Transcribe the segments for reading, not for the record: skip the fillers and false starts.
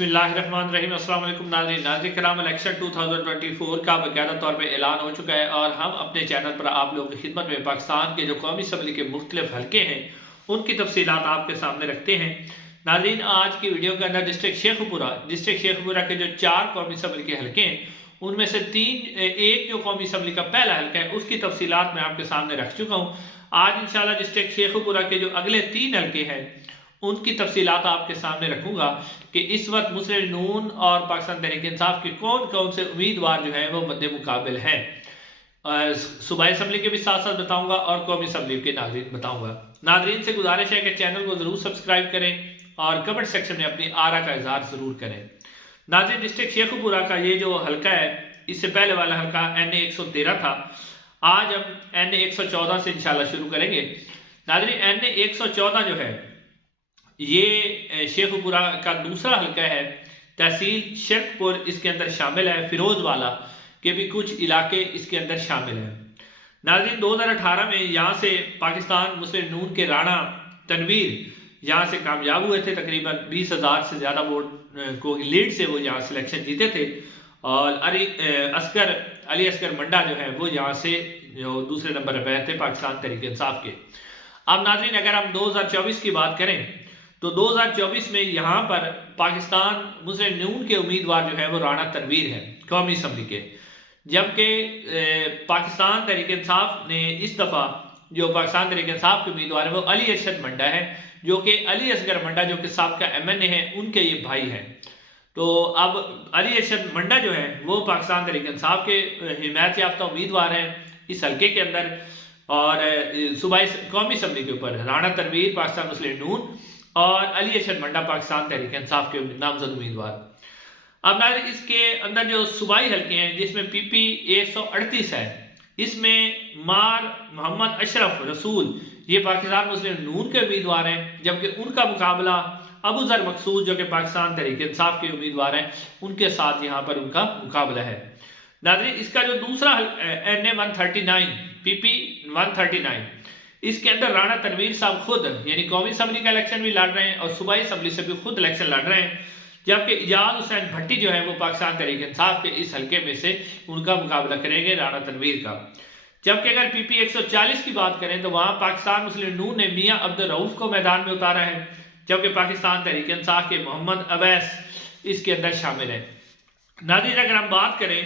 बिस्मिल्लाहिर्रहमानिर्रहीम। अस्सलाम वालेकुम नाज़रीन कराम, इलेक्शन 2024 का बाकायदा तौर पे ऐलान हो चुका है और हम अपने चैनल पर आप लोगों की खिदमत में पाकिस्तान के जो कौमी असम्बली के मुख्तलिफ हल्के हैं उनकी तफसीलात आपके सामने रखते हैं। नाज़रीन, आज की वीडियो के अंदर डिस्ट्रिक्ट शेखपुरा के जो 4 कौमी असम्बली के हल्के हैं उनमें से एक जो कौमी असम्बली का पहला हल्का है उसकी तफसीलात मैं आपके सामने रख चुका हूँ। आज इंशाल्लाह डिस्ट्रिक्ट शेखपुरा के जो अगले 3 हल्के हैं उनकी तफसीलात आपके सामने रखूंगा कि इस वक्त मुस्लिम नून और पाकिस्तान तहरीक इंसाफ के कौन कौन से उम्मीदवार जो हैं वो मद्दे मुकाबिल हैं। सूबाई असम्बली के भी साथ साथ बताऊंगा और कौमी असम्बली के नाज़रीन बताऊंगा। नाज़रीन से गुजारिश है कि चैनल को ज़रूर सब्सक्राइब करें और कमेंट सेक्शन में अपनी आरा का इजहार ज़रूर करें। नाज़रीन, डिस्ट्रिक्ट शेखपुरा का ये जो हल्का है, इससे पहले वाला हल्का NA 113 था। आज हम NA 114 से इंशाल्लाह शुरू करेंगे। नाज़रीन, NA 114 जो है ये शेखपुरा का दूसरा हल्का है। तहसील शेखपुर इसके अंदर शामिल है, फिरोजवाला के भी कुछ इलाके इसके अंदर शामिल हैं। नाज़रीन, 2018 में यहाँ से पाकिस्तान मुस्लिम नून के राणा तनवीर यहाँ से कामयाब हुए थे। तकरीबन 20,000 से ज़्यादा वोट को लीड से वो यहाँ सिलेक्शन जीते थे और अली असगर मंडा जो है वो यहाँ से जो दूसरे नंबर पर थे पाकिस्तान तहरीक इंसाफ के। अब नाज़रीन, अगर हम 2024 की बात करें तो 2024 में यहाँ पर पाकिस्तान मुस्लिम नून के उम्मीदवार जो है वो राणा तनवीर है कौमी असम्बली के, जबकि पाकिस्तान तहरीक इंसाफ ने इस दफ़ा जो पाकिस्तान तहरीक इंसाफ के उम्मीदवार है वो अली अरशद मंडा है, जो कि अली असगर मंडा जो कि साबका MNA है उनके ये भाई हैं। तो अब अली अरशद मंडा जो है वो पाकिस्तान तहरीक इंसाफ के हिमायत याफ्ता उम्मीदवार हैं इस हल्के के अंदर, और सूबाई कौमी असम्बली के ऊपर राणा तनवीर पाकिस्तान मुस्लिम नून और अली अरशद मंडा पाकिस्तान तहरीक इंसाफ के नामजद उम्मीदवार। अब नाज़रीन, इसके अंदर जो सूबाई हल्के हैं जिसमें PP 138 है, इसमें मार मोहम्मद अशरफ रसूल ये पाकिस्तान मुस्लिम नून के उम्मीदवार हैं, जबकि उनका मुकाबला अबू ज़र मकसूद जो कि पाकिस्तान तहरीक इंसाफ के उम्मीदवार हैं उनके साथ यहाँ पर उनका मुकाबला है। नाज़रीन, इसका जो दूसरा NA 139 PP 139 इसके अंदर राणा तनवीर साहब खुद यानी कौमी असम्बली का इलेक्शन भी लड़ रहे हैं और सूबाई असम्बली से भी खुद इलेक्शन लड़ रहे हैं, जबकि इजाज हुसैन भट्टी जो है वो पाकिस्तान तहरीक इंसाफ के इस हल्के में से उनका मुकाबला करेंगे राणा तनवीर का। जबकि अगर PP 140 की बात करें तो वहाँ पाकिस्तान मुस्लिम नून ने मियाँ अब्दुल रऊफ को मैदान में उतारा है, जबकि पाकिस्तान तहरीक इंसाफ के मोहम्मद अवैस इसके अंदर शामिल है। नाज़रीन, अगर हम बात करें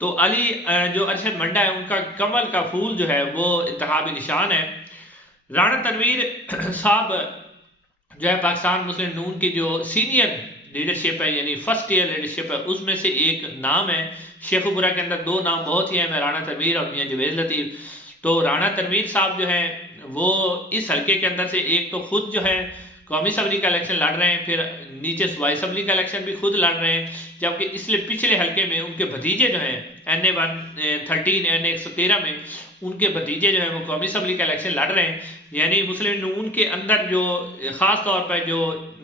तो अली जो अरशद मंडा है उनका कमल का फूल जो है वो इंतखाबी निशान है। राणा तनवीर साहब जो है पाकिस्तान मुस्लिम नून की जो सीनियर लीडरशिप है यानी फर्स्ट ईयर लीडरशिप है उसमें से एक नाम है। शेखपुरा के अंदर 2 नाम बहुत ही हैं, राणा तनवीर और मियां जवेद लतीफ़। तो राणा तनवीर साहब जो है वो इस हल्के के अंदर से एक तो खुद जो है कौमी असम्बली का इलेक्शन लड़ रहे हैं, फिर नीचे सूबाई असम्बली का इलेक्शन भी खुद लड़ रहे हैं, जबकि इसलिए पिछले हल्के में उनके भतीजे जो हैं NA 113 NA 113 में उनके भतीजे जो है वो कौमी असम्बली का इलेक्शन लड़ रहे हैं। यानी मुस्लिम नून के अंदर जो ख़ास तौर पर जो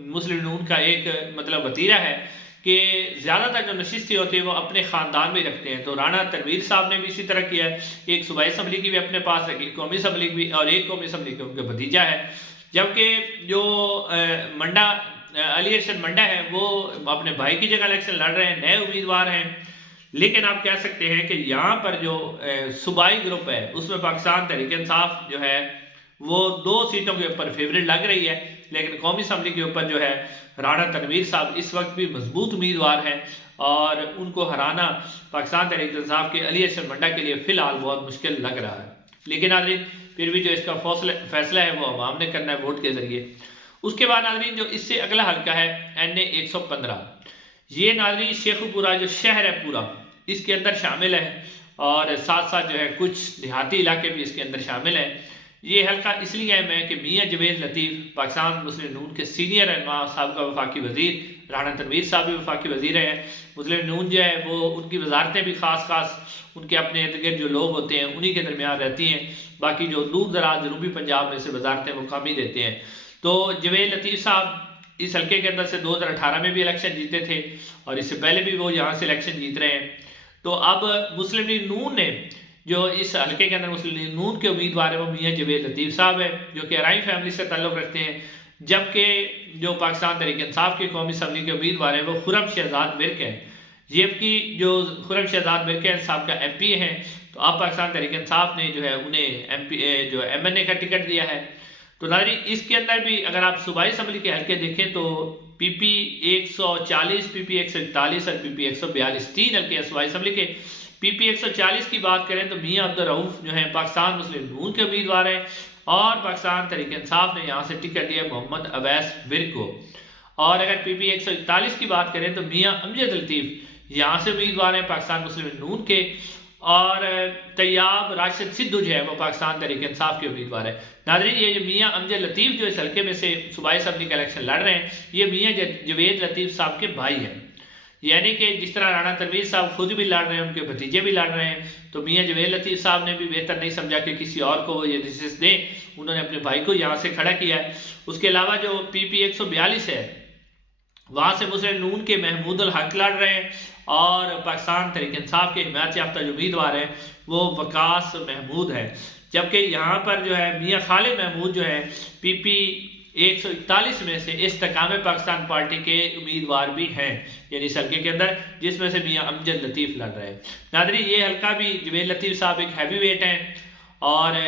मुस्लिम नून का एक मतलब वतीरा है कि ज़्यादातर जो नशिस्तें होती है वो अपने ख़ानदान में रखते हैं। तो राणा तनवीर साहब ने भी इसी तरह किया है, एक सूबाई असम्बली की भी अपने पास रखी, कौमी असम्बली की भी, और एक कौमी असम्बली का उनका भतीजा है। जबकि जो मंडा अली अरशद मंडा है वो अपने भाई की जगह इलेक्शन लड़ रहे हैं, नए उम्मीदवार हैं। लेकिन आप कह सकते हैं कि यहाँ पर जो सूबाई ग्रुप है उसमें पाकिस्तान तहरीक इंसाफ जो है वो 2 सीटों के ऊपर फेवरेट लग रही है, लेकिन कौमी असम्बली के ऊपर जो है राणा तनवीर साहब इस वक्त भी मजबूत उम्मीदवार हैं और उनको हराना पाकिस्तान तहरीक इंसाफ के अली अरशद मंडा के लिए फ़िलहाल बहुत मुश्किल लग रहा है। लेकिन नाज़रीन, फिर भी जो इसका फैसला है वो अवाम ने करना है वोट के ज़रिए। उसके बाद नाज़रीन जो इससे अगला हल्का है NA 115, ये नाज़रीन शेखपुरा जो शहर है पूरा इसके अंदर शामिल है और साथ साथ जो है कुछ देहाती इलाके भी इसके अंदर शामिल हैं। ये हल्का इसलिए है मैं कि मियां जवेद लतीफ़ पाकिस्तान मुस्लिम नून के सीनियर रहनुमा साहब का वफाकी वज़ीर, राणा तनवीर साहब भी वफाकी वज़ीर हैं। मुस्लिम नून जो है वो उनकी वजारतें भी ख़ास उनके अपने इर्द गिर्द जो लोग होते हैं उन्हीं के दरमियान रहती हैं, बाकी जो दूर दराज जनूबी पंजाब में से वजारतें वो कम ही देते हैं। तो जवेद लतीफ़ साहब इस हल्के के अंदर से 2018 में भी इलेक्शन जीते थे और इससे पहले भी वो यहाँ से इलेक्शन जीत रहे हैं। तो अब मुस्लिम लीग नून ने जो इस हल्के के अंदर मुस्लिम लीग नून के उम्मीदवार है वो मियां जवेद लतीफ़ साहब है, जो कि अराई फैमिली से ताल्लुक़ रखते हैं। جبکہ جو پاکستان تحریک انصاف کے قومی اسمبلی کے امیدوار ہیں وہ خرم شہزاد ورک ہیں، جبکہ جو خرم شہزاد ورک ہیں صاحب کا ایم پی ہیں، تو اب پاکستان تحریک انصاف نے جو ہے انہیں جو ایم این اے کا ٹکٹ دیا ہے۔ تو ناظرین اس کے اندر بھی اگر آپ صوبائی اسمبلی کے حلقے دیکھیں تو پی پی 140، پی پی 141 اور پی پی 142 تین حلقے ہیں صوبائی اسمبلی کے۔ پی پی 140 کی بات کریں تو میاں عبدالرؤف جو ہیں پاکستان مسلم نون کے امیدوار ہیں، اور پاکستان تحریک انصاف نے یہاں سے ٹکٹ دیا محمد اویس ورک کو۔ اور اگر پی پی 141 کی بات کریں تو میاں امجد لطیف یہاں سے امیدوار ہیں پاکستان مسلم نون کے، اور طیاب راشد سدھو جو ہے وہ پاکستان تحریک انصاف کے امیدوار ہے۔ ناظرین یہ جو میاں امجد لطیف جو اس حلقے میں سے صوبائی اسمبلی کا الیکشن لڑ رہے ہیں، یہ میاں جوید لطیف صاحب کے بھائی ہیں، یعنی کہ جس طرح رانا تنویر صاحب خود بھی لڑ رہے ہیں، ان کے بھتیجے بھی لڑ رہے ہیں، تو میاں جوید لطیف صاحب نے بھی بہتر نہیں سمجھا کہ کسی اور کو وہ یہ نشست دیں، انہوں نے اپنے بھائی کو یہاں سے کھڑا کیا ہے۔ اس کے علاوہ جو پی پی 142 ہے وہاں سے مسلم نون کے محمود الحق لڑ رہے ہیں، اور پاکستان تحریک انصاف کے حمایت یافتہ جو امیدوار ہیں وہ وقاص محمود ہے، جبکہ یہاں پر جو ہے میاں خالد محمود جو ہے پی پی 141 میں سے استحکام پاکستان پارٹی کے امیدوار بھی ہیں، یعنی اس حلقے کے اندر، جس میں سے میاں امجد لطیف لڑ رہے ہیں۔ ناظرین یہ حلقہ بھی جوید لطیف صاحب ایک ہیوی ویٹ ہیں، اور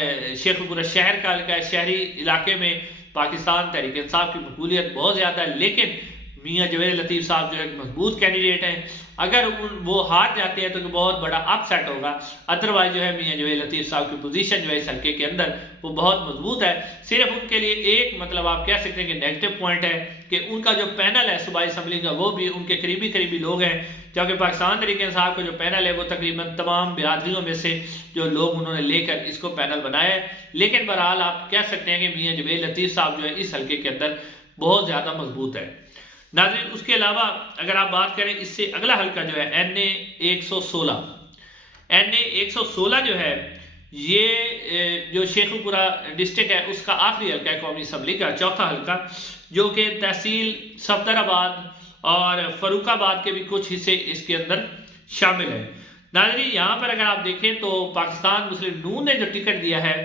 شیخ پورہ شہر کا حلقہ ہے، شہری علاقے میں پاکستان تحریک انصاف کی مقبولیت بہت زیادہ ہے، لیکن میاں جوید لطیف صاحب جو ہے ایک مضبوط کینڈیڈیٹ ہیں، اگر وہ ہار جاتے ہیں تو بہت بڑا اپ سیٹ ہوگا، ادروائز جو ہے میاں جوید لطیف صاحب کی پوزیشن جو ہے اس حلقے کے اندر وہ بہت مضبوط ہے۔ صرف ان کے لیے ایک مطلب آپ کہہ سکتے ہیں کہ نیگیٹو پوائنٹ ہے کہ ان کا جو پینل ہے صوبائی اسمبلی کا وہ بھی ان کے قریبی لوگ ہیں، جبکہ پاکستان تحریک انصاف کا جو پینل ہے وہ تقریباً تمام برادریوں میں سے جو لوگ انہوں نے لے کر اس کو پینل بنایا ہے، لیکن بہرحال آپ کہہ سکتے ہیں کہ میاں جوید لطیف صاحب جو ہے اس حلقے کے اندر بہت زیادہ مضبوط ہے۔ ناظرین اس کے علاوہ اگر آپ بات کریں اس سے اگلا حلقہ جو ہے این اے 116، این اے 116 جو ہے یہ جو شیخ پورہ ڈسٹرکٹ ہے اس کا آخری حلقہ ہے قومی اسمبلی کا، چوتھا حلقہ، جو کہ تحصیل صفدر آباد اور فروخ آباد کے بھی کچھ حصے اس کے اندر شامل ہیں۔ ناظرین یہاں پر اگر آپ دیکھیں تو پاکستان مسلم نون نے جو ٹکٹ دیا ہے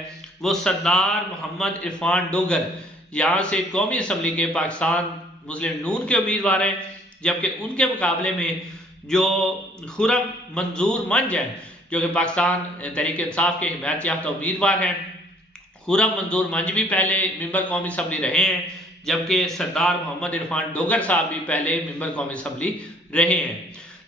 وہ سردار محمد عرفان ڈوگر یہاں سے قومی اسمبلی کے پاکستان مسلم نون کے امیدوار ہیں، جبکہ ان کے مقابلے میں جو خرم منظور منج ہیں جو کہ پاکستان تحریک انصاف کے حمایت یافتہ امیدوار ہیں، خرم منظور منج بھی پہلے ممبر قومی اسمبلی رہے ہیں، جبکہ سردار محمد عرفان ڈوگر صاحب بھی پہلے ممبر قومی اسمبلی رہے ہیں۔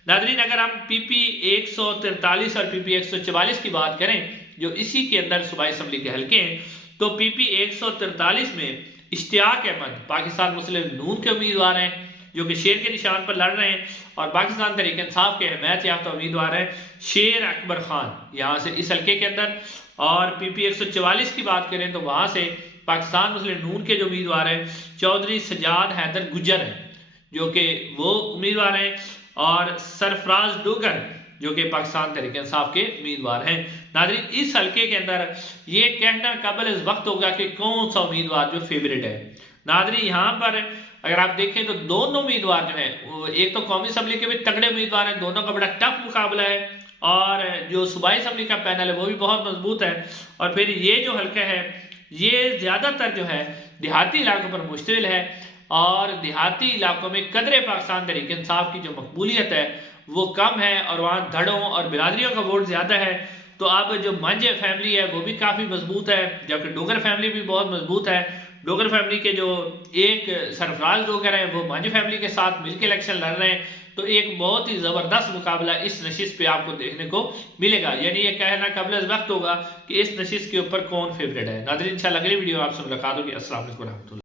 ناظرین اگر ہم پی پی 143 اور پی پی 144 کی بات کریں جو اسی کے اندر صوبائی اسمبلی کے حلقے ہیں، تو پی پی 143 میں اشتیاق احمد پاکستان مسلم نون کے امیدوار ہیں جو کہ شیر کے نشان پر لڑ رہے ہیں، اور پاکستان تحریک انصاف کے حمایت یافتہ امیدوار ہیں شیر اکبر خان یہاں سے اس حلقے کے اندر۔ اور پی پی 144 کی بات کریں تو وہاں سے پاکستان مسلم نون کے جو امیدوار ہیں چودھری سجاد حیدر گجر ہیں جو کہ وہ امیدوار ہیں، اور سرفراز ڈوگر جو کہ پاکستان تحریک انصاف کے امیدوار ہیں۔ ناظرین اس حلقے کے اندر یہ کہنا قابل از وقت ہوگا کہ کون سا امیدوار جو فیورٹ ہے۔ ناظرین یہاں پر اگر آپ دیکھیں تو دونوں امیدوار جو ہیں ایک تو قومی اسمبلی کے بھی تگڑے امیدوار ہیں، دونوں کا بڑا ٹف مقابلہ ہے، اور جو صوبائی اسمبلی کا پینل ہے وہ بھی بہت مضبوط ہے، اور پھر یہ جو حلقہ ہے یہ زیادہ تر جو ہے دیہاتی علاقوں پر مشتمل ہے، اور دیہاتی علاقوں میں قدر پاکستان تحریک انصاف کی جو مقبولیت ہے وہ کم ہے، اور وہاں دھڑوں اور برادریوں کا ووٹ زیادہ ہے۔ تو اب جو منج فیملی ہے وہ بھی کافی مضبوط ہے، جبکہ ڈوگر فیملی بھی بہت مضبوط ہے۔ ڈوگر فیملی کے جو ایک سرفراز ڈوگر ہیں وہ منج فیملی کے ساتھ مل کے الیکشن لڑ رہے ہیں، تو ایک بہت ہی زبردست مقابلہ اس نشست پہ آپ کو دیکھنے کو ملے گا، یعنی یہ کہنا قبل از وقت ہوگا کہ اس نشست کے اوپر کون فیورٹ ہے۔ ناظرین انشاءاللہ اگلی ویڈیو آپ سے ملاقات ہوگی۔ السلام علیکم ورحمۃ اللہ۔